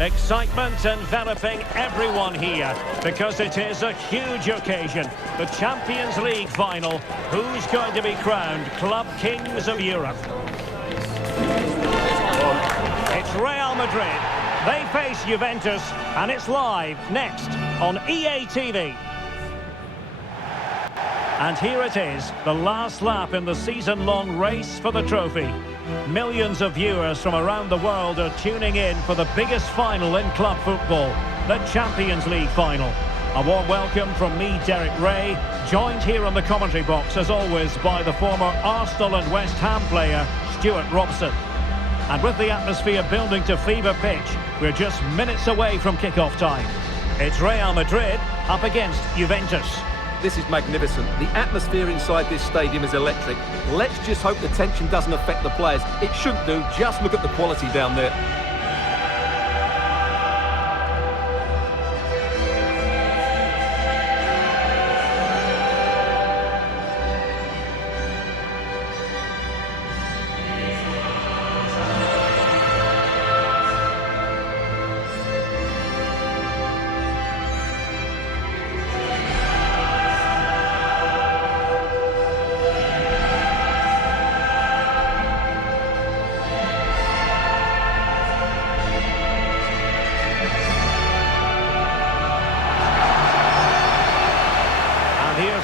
Excitement enveloping everyone here because it is a huge occasion. The Champions League final. Who's going to be crowned Club Kings of Europe? It's Real Madrid. They face Juventus, and it's live next on EA TV. And here it is, the last lap in the season-long race for the trophy. Millions of viewers from around the world are tuning in for the biggest final in club football, the Champions League final. A warm welcome from me, Derek Ray, joined here in the commentary box, as always, by the former Arsenal and West Ham player, Stuart Robson. And with the atmosphere building to fever pitch, we're just minutes away from kick-off time. It's Real Madrid up against Juventus. This is magnificent. The atmosphere inside this stadium is electric. Let's just hope the tension doesn't affect the players. It shouldn't do. Just look at the quality down there.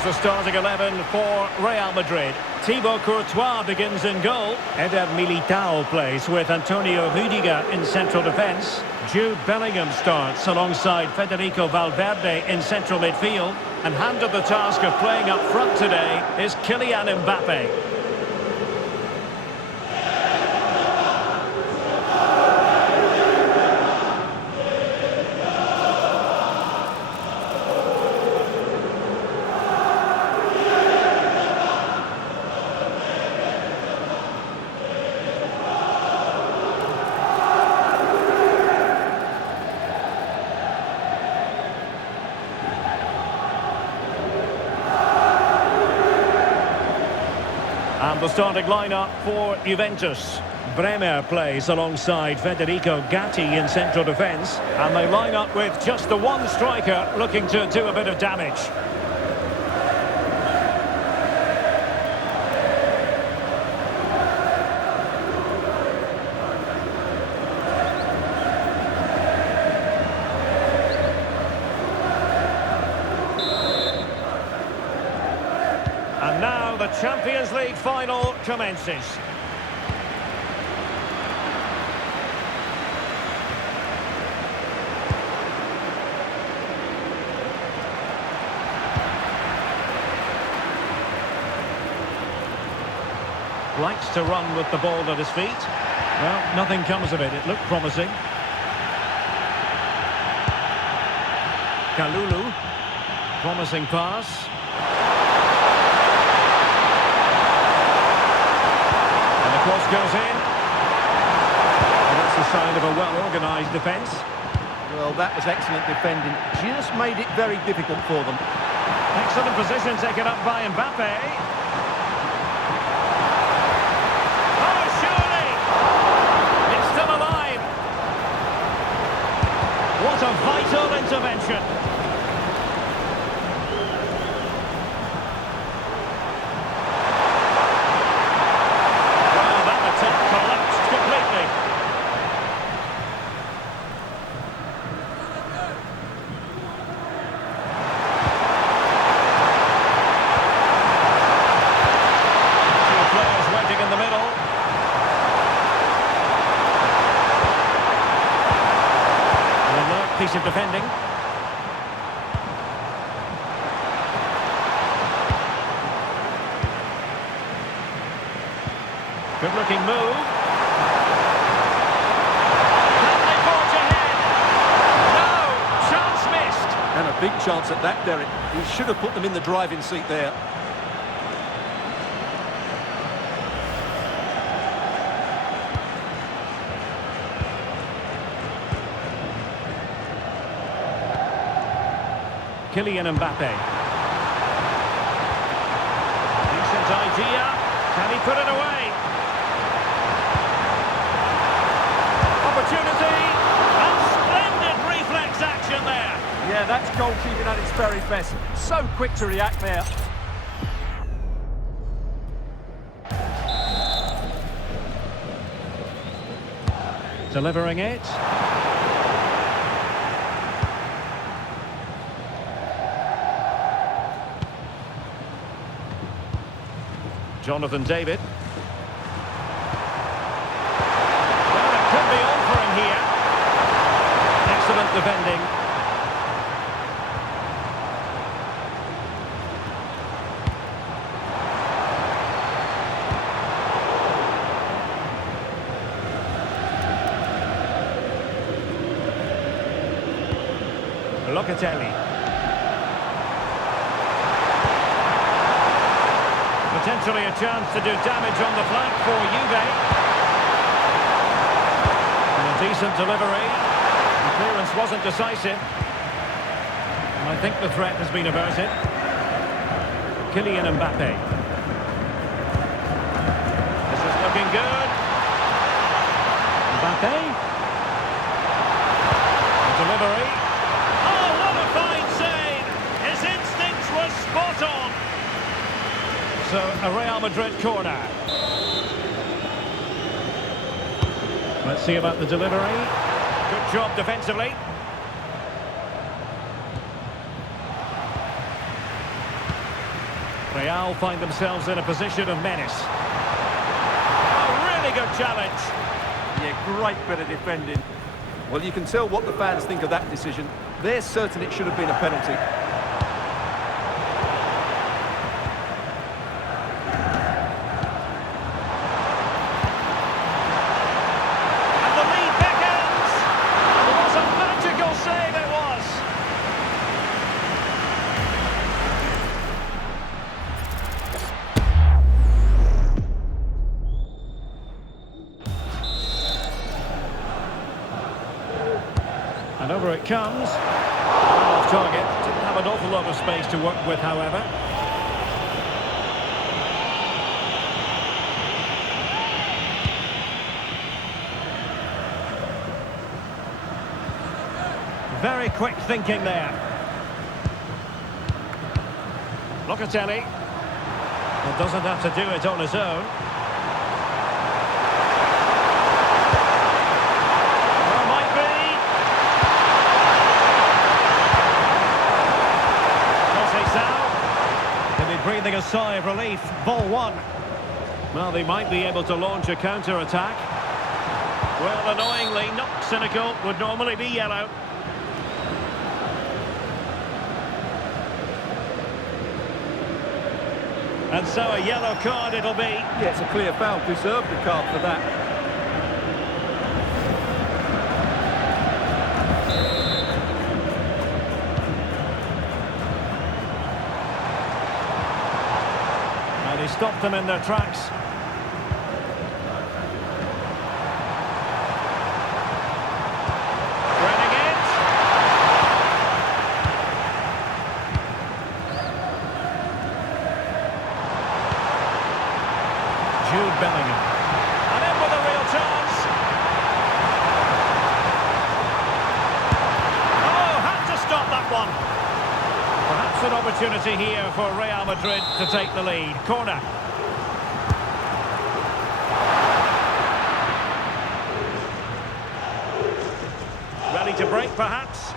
The starting 11 for Real Madrid. Thibaut Courtois begins in goal. Eder Militao plays with Antonio Rüdiger in central defence. Jude Bellingham starts alongside Federico Valverde in central midfield. And handed the task of playing up front today is Kylian Mbappe. And the starting lineup for Juventus. Bremer plays alongside Federico Gatti in central defence. And they line up with just the one striker looking to do a bit of damage. And now the Champions League final commences. Likes to run with the ball at his feet. Well, nothing comes of it. It looked promising. Kalulu. Promising pass. Cross goes in. And that's a sign of a well-organised defence. Well, that was excellent defending. Just made it very difficult for them. Excellent position taken up by Mbappe. Oh, surely! It's still alive. What a vital intervention. Piece of defending. Good looking move. Can they forge ahead? No! Chance missed. And a big chance at that, Derek. He should have put them in the driving seat there. Kylian Mbappe. Decent idea. Can he put it away? Opportunity. And goalkeeping at its very best. So quick to react there. Delivering it. Jonathan David. Well, it could be on for him here. Excellent defending. Locatelli. Potentially a chance to do damage on the flank for Juve. And a decent delivery. The clearance wasn't decisive. And I think the threat has been averted. Kylian Mbappe. This is looking good. Mbappe. The delivery. Spot on. So, a Real Madrid corner. Let's see about the delivery. Good job defensively. Real find themselves in a position of menace. A really good challenge. Yeah, great bit of defending. Well, you can tell what the fans think of that decision. They're certain it should have been a penalty. And over it comes. Off target. Didn't have an awful lot of space to work with, however. Very quick thinking there. Locatelli. Well, doesn't have to do it on his own. Breathing a sigh of relief. Ball one. Well, they might be able to launch a counter-attack. Well, annoyingly, not cynical. Would normally be yellow. And so a yellow card it'll be. Yeah, it's a clear foul. Deserved the card for that. He stopped them in their tracks. Running it. Jude Bellingham. And in with a real chance. Oh, had to stop that one. Perhaps an opportunity here for Real Madrid to take the lead. Corner. Ready to break, perhaps.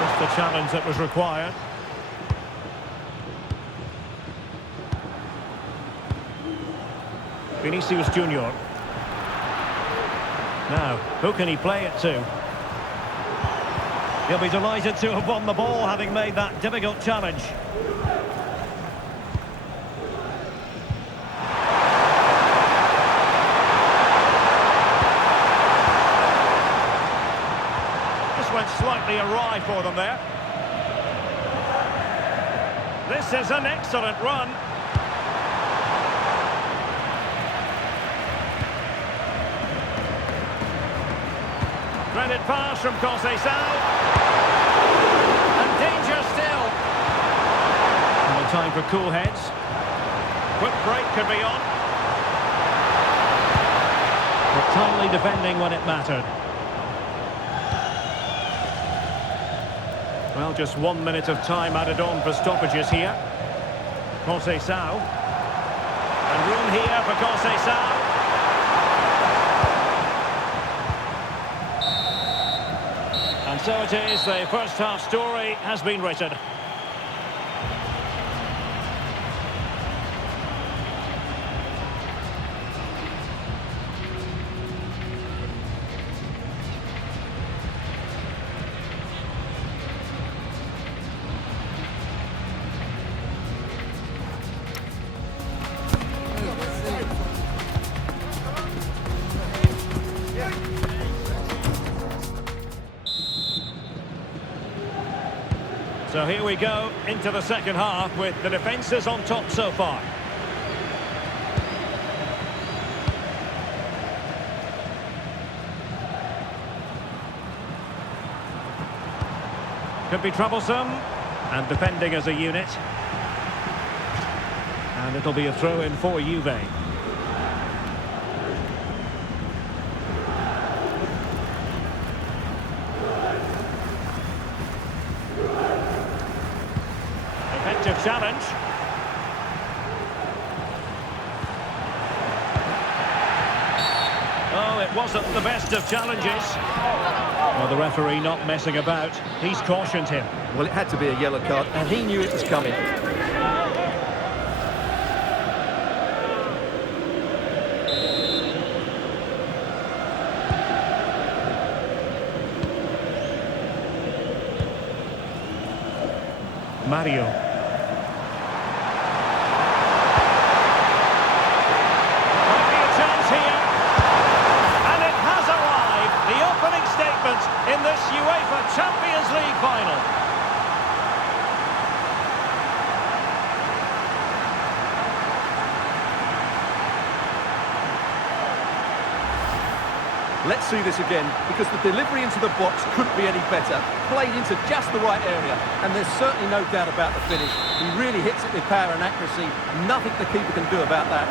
Just the challenge that was required. Vinicius Junior. Now, who can he play it to? He'll be delighted to have won the ball, having made that difficult challenge. This went slightly awry for them there. This is an excellent run. Threaded pass from Conceição. And danger still. No time for cool heads. Quick break could be on. timely defending when it mattered. Well, just 1 minute of time added on for stoppages here. Conceição. And room here for Conceição. And so it is, the first half story has been written. So here we go into the second half with the defences on top so far. Could be troublesome, and defending as a unit. And it'll be a throw-in for Juve. Effective challenge. Oh, it wasn't the best of challenges. Well, the referee not messing about. He's cautioned him. Well, it had to be a yellow card, and he knew it was coming. Mario. Might be a chance here. And it has arrived. The opening statement in this UEFA Champions League final. Let's see this again, because the delivery into the box couldn't be any better. Played into just the right area, and there's certainly no doubt about the finish. He really hits it with power and accuracy. Nothing the keeper can do about that.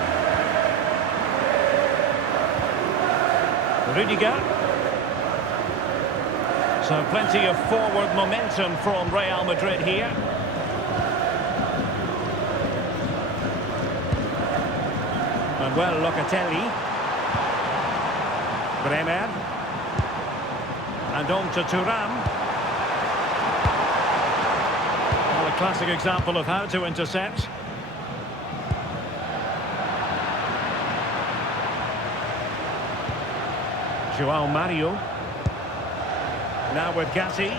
Rudiger. So plenty of forward momentum from Real Madrid here. Manuel Locatelli. Bremer. And on to Thuram. Well, a classic example of how to intercept. João Mario. Now with Gatti.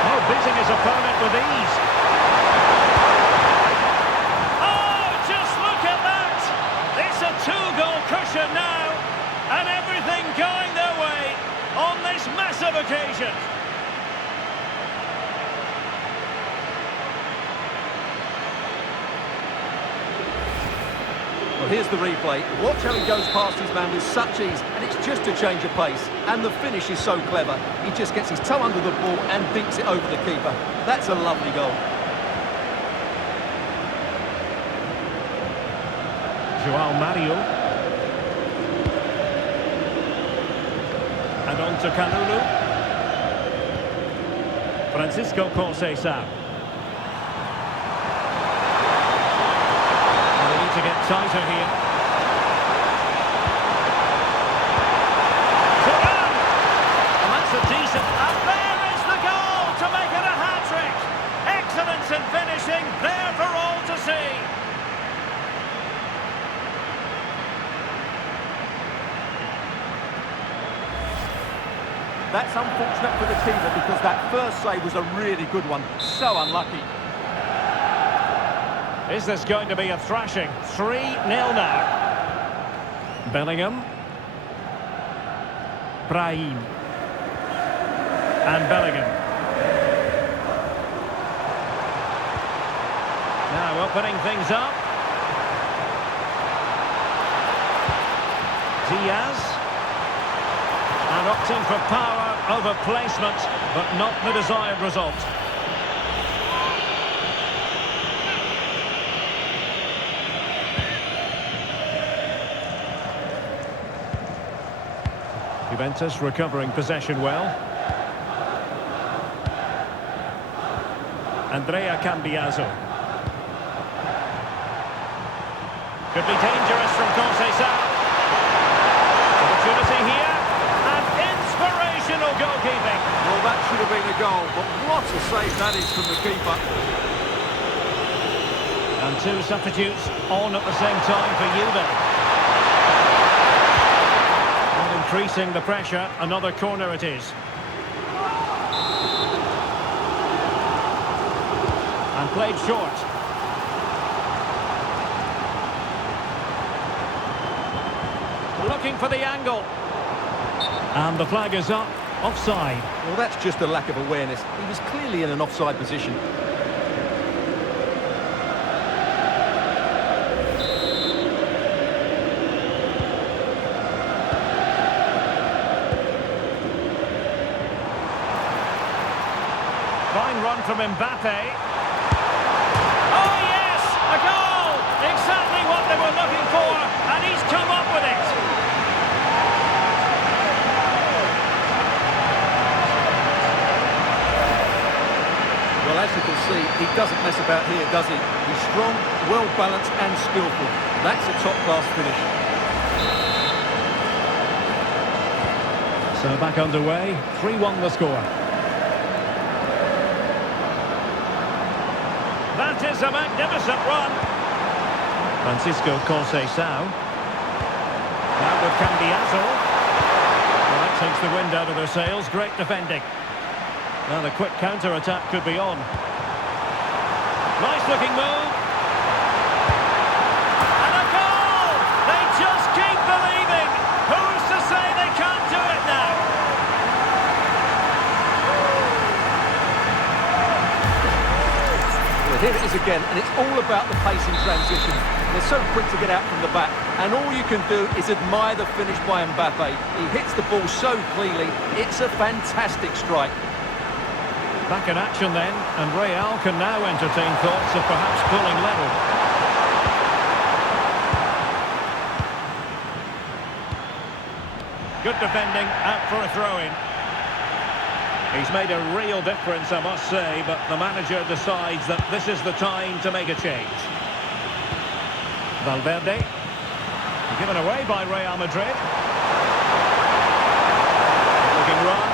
Oh, beating his opponent with ease. Two-goal cushion now, and everything going their way on this massive occasion. Well, here's the replay. Watch how he goes past his man with such ease, and it's just a change of pace. And the finish is so clever. He just gets his toe under the ball and dinks it over the keeper. That's a lovely goal. João Mario. And on to Canulu. Francisco Conceição. And they need to get tighter here. Thuram! And that's a decent... And there is the goal to make it a hat-trick! Excellence in finishing, there for all to see. That's unfortunate for the keeper because that first save was a really good one. So unlucky. Is this going to be a thrashing? 3-0 now. Bellingham. Brahim. And Bellingham. Now opening things up. Diaz. And opting for power over placement, but not the desired result. Juventus recovering possession well. Andrea Cambiaso. Could be dangerous from Conceição. Opportunity here. And inspirational goalkeeping. Well, that should have been a goal, but what a save that is from the keeper. And two substitutes on at the same time for Juve. And increasing the pressure, another corner it is. And played short. Looking for the angle. And the flag is up, offside. Well, that's just a lack of awareness. He was clearly in an offside position. Fine run from Mbappe. Oh yes, a goal! Exactly what they were looking for, and he's come up with it. Well, as you can see, he doesn't mess about here, does he? He's strong, well-balanced and skillful. That's a top-class finish. So back underway, 3-1 the score. That is a magnificent run. Francisco Conceição. Now with Cambiaso. Well, that takes the wind out of their sails. Great defending. Now the quick counter-attack could be on. Nice looking move. And a goal! They just keep believing. Who's to say they can't do it now? Well, here it is again, and it's all about the pace in transition. They're so quick to get out from the back, and all you can do is admire the finish by Mbappe. He hits the ball so cleanly. It's a fantastic strike. Back in action then, and Real can now entertain thoughts of perhaps pulling level. Good defending, out for a throw-in. He's made a real difference, I must say, but the manager decides that this is the time to make a change. Valverde, given away by Real Madrid. Looking run.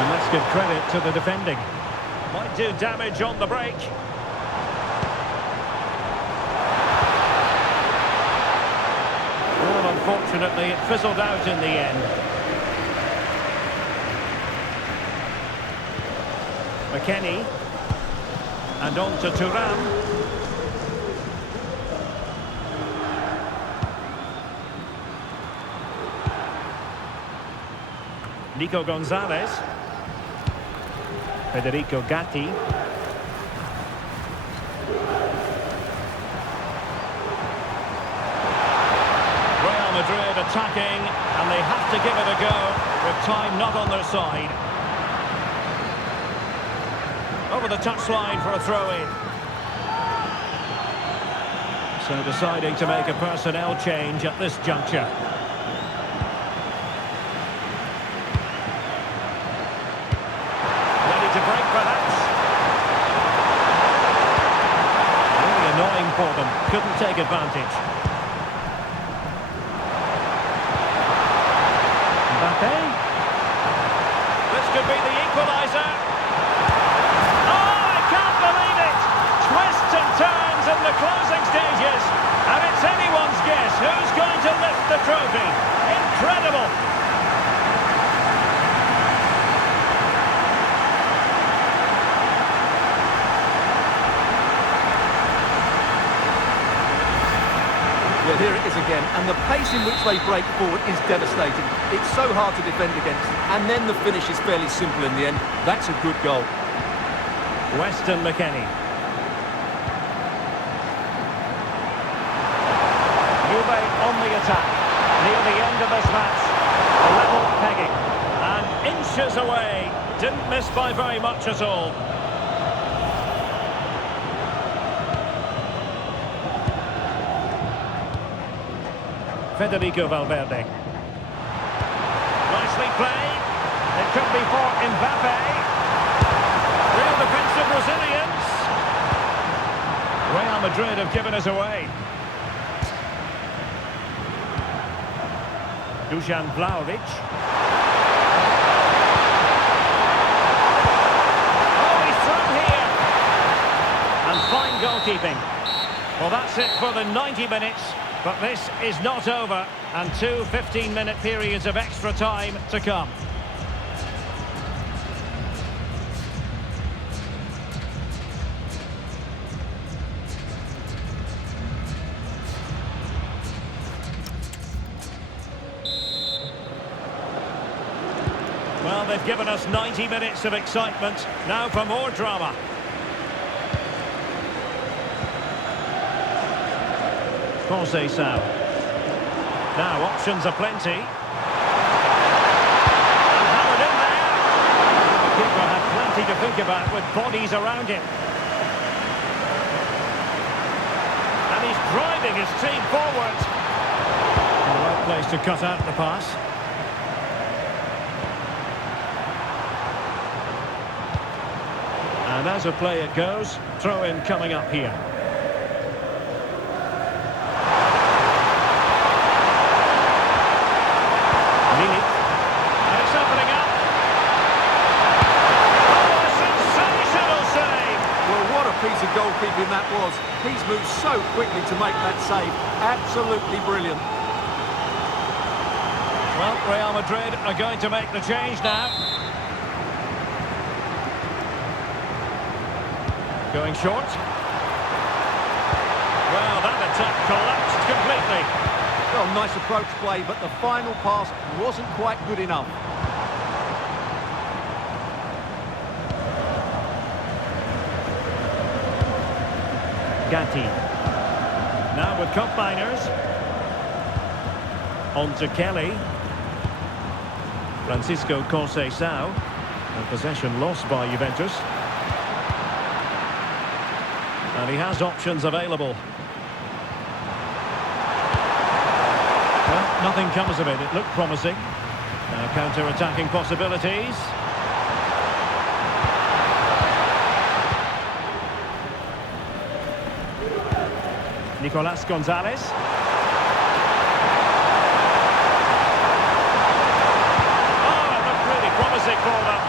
And let's give credit to the defending. Might do damage on the break. Well, unfortunately, it fizzled out in the end. McKennie. And on to Thuram. Nico Gonzalez. Federico Gatti. Real Madrid attacking, and they have to give it a go with time not on their side. Over the touchline for a throw-in. So deciding to make a personnel change at this juncture. To break, perhaps. Really annoying for them. Couldn't take advantage. Mbappe. This could be the equaliser. Oh, I can't believe it! Twists and turns in the closing stages. And it's anyone's guess who's going to lift the trophy. Incredible! Well, here it is again, and the pace in which they break forward is devastating. It's so hard to defend against, and then the finish is fairly simple in the end. That's a good goal. Weston McKennie. Juve on the attack. Near the end of this match. Level pegging. And inches away. Didn't miss by very much at all. Federico Valverde. Nicely played. It could be for Mbappe. Real defensive Brazilians. Real Madrid have given us away. Dusan Vlahovic. Oh, he's through here. And fine goalkeeping. Well, that's it for the 90 minutes. But this is not over. And two 15-minute periods of extra time to come. Well, they've given us 90 minutes of excitement. Now for more drama. Conceição. Now options are plenty. And hammered in there. The keeper had plenty to think about with bodies around him. And he's driving his team forward. The right place to cut out the pass. And as a play it goes, throw in coming up here. Milik. And it's opening up. Oh, a sensational save! Well, what a piece of goalkeeping that was. He's moved so quickly to make that save. Absolutely brilliant. Well, Real Madrid are going to make the change now. Going short. Well, that attack collapsed completely. Well, nice approach play, but the final pass wasn't quite good enough. Gatti. Now with combiners. On to Kelly. Francisco Conceição. And possession lost by Juventus. And he has options available. Well, nothing comes of it. It looked promising. Now counter-attacking possibilities. Nicolas Gonzalez. Oh, it looked really promising for them.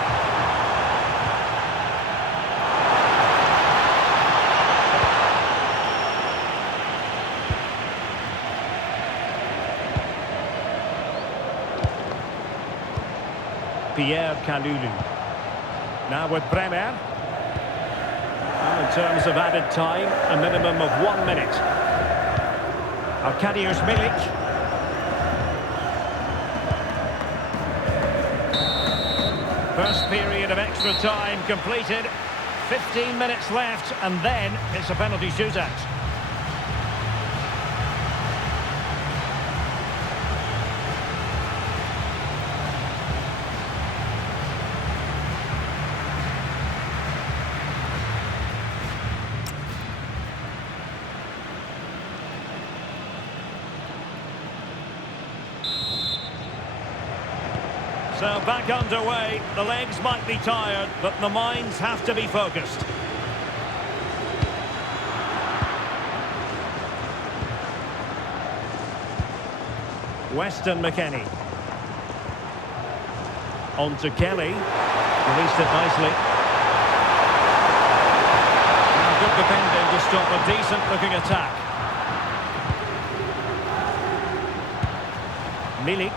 Pierre Kalulu. Now with Bremer. And in terms of added time, a minimum of 1 minute. Arkadiusz Milik. First period of extra time completed. 15 minutes left, and then it's a penalty shootout. So back underway, the legs might be tired, but the minds have to be focused. Weston McKennie. On to Kelly. Released it nicely. Now good defending to stop a decent looking attack. Milik.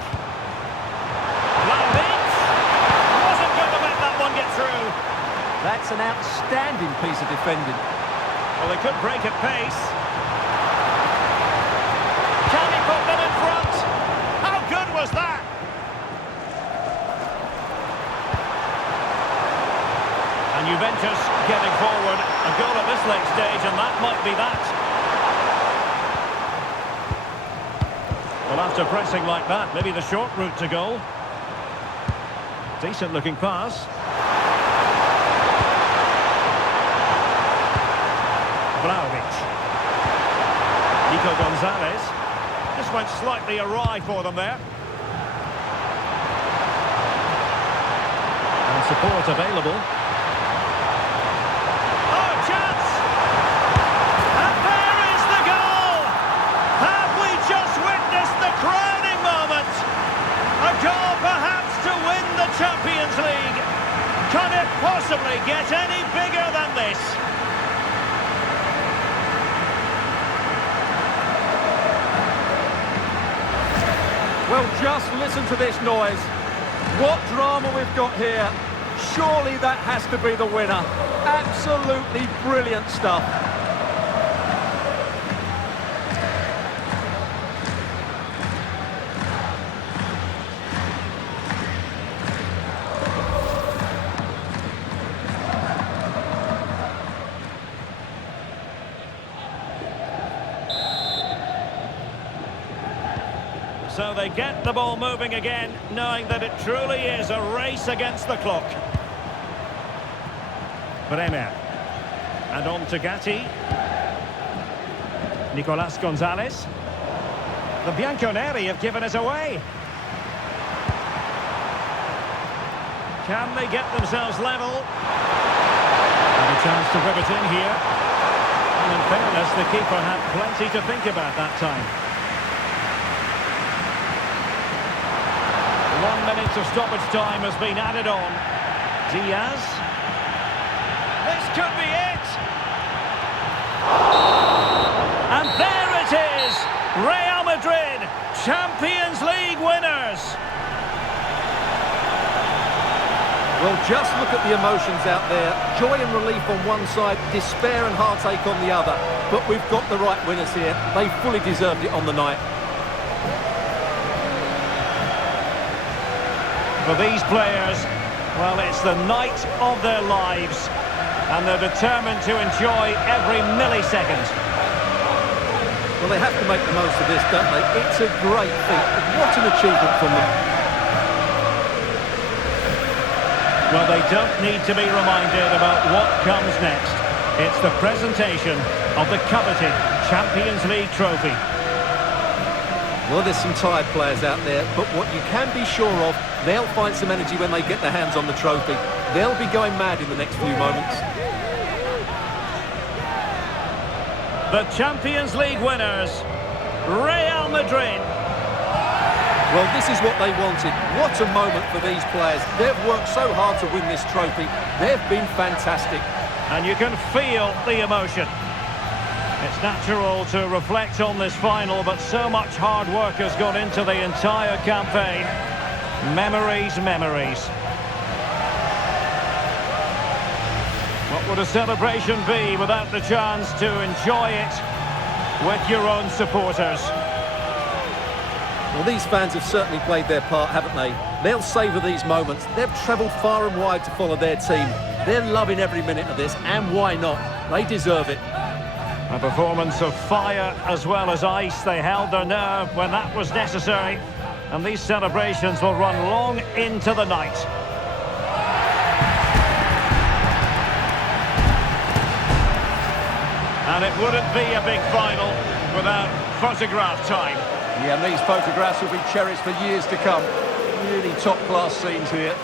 Wasn't going to let that one get through. That's an outstanding piece of defending. Well, they could break at pace. Can he put them in front? How good was that? And Juventus getting forward. A goal at this late stage, and that might be that. Well, after pressing like that, maybe the short route to goal. Decent looking pass. Vlahovic. Nico Gonzalez. Just went slightly awry for them there. And support available. Oh, chance! And there is the goal! Have we just witnessed the crowning moment? A goal perhaps to win the Champions League. Can it possibly get any bigger than this? Well, just listen to this noise. What drama we've got here. Surely that has to be the winner. Absolutely brilliant stuff. So they get the ball moving again, knowing that it truly is a race against the clock. Bremer. And on to Gatti. Nicolas Gonzalez. The Bianconeri have given us away. Can they get themselves level? And a chance to whip it in here. And in fairness, the keeper had plenty to think about that time. 1 minute of stoppage time has been added on. Diaz. This could be it! And there it is! Real Madrid, Champions League winners! Well, just look at the emotions out there. Joy and relief on one side, despair and heartache on the other. But we've got the right winners here. They fully deserved it on the night. For these players, well, it's the night of their lives, and they're determined to enjoy every millisecond. Well, they have to make the most of this, don't they? It's a great feat. What an achievement from them. Well, they don't need to be reminded about what comes next. It's the presentation of the coveted Champions League trophy. Well, there's some tired players out there, but what you can be sure of, they'll find some energy when they get their hands on the trophy. They'll be going mad in the next few moments. The Champions League winners, Real Madrid. Well, this is what they wanted. What a moment for these players. They've worked so hard to win this trophy. They've been fantastic. And you can feel the emotion. It's natural to reflect on this final, but so much hard work has gone into the entire campaign. Memories, memories. What would a celebration be without the chance to enjoy it with your own supporters? Well, these fans have certainly played their part, haven't they? They'll savour these moments. They've travelled far and wide to follow their team. They're loving every minute of this, and why not? They deserve it. A performance of fire as well as ice. They held their nerve when that was necessary. And these celebrations will run long into the night. And it wouldn't be a big final without photograph time. Yeah, and these photographs will be cherished for years to come. Really top-class scenes here.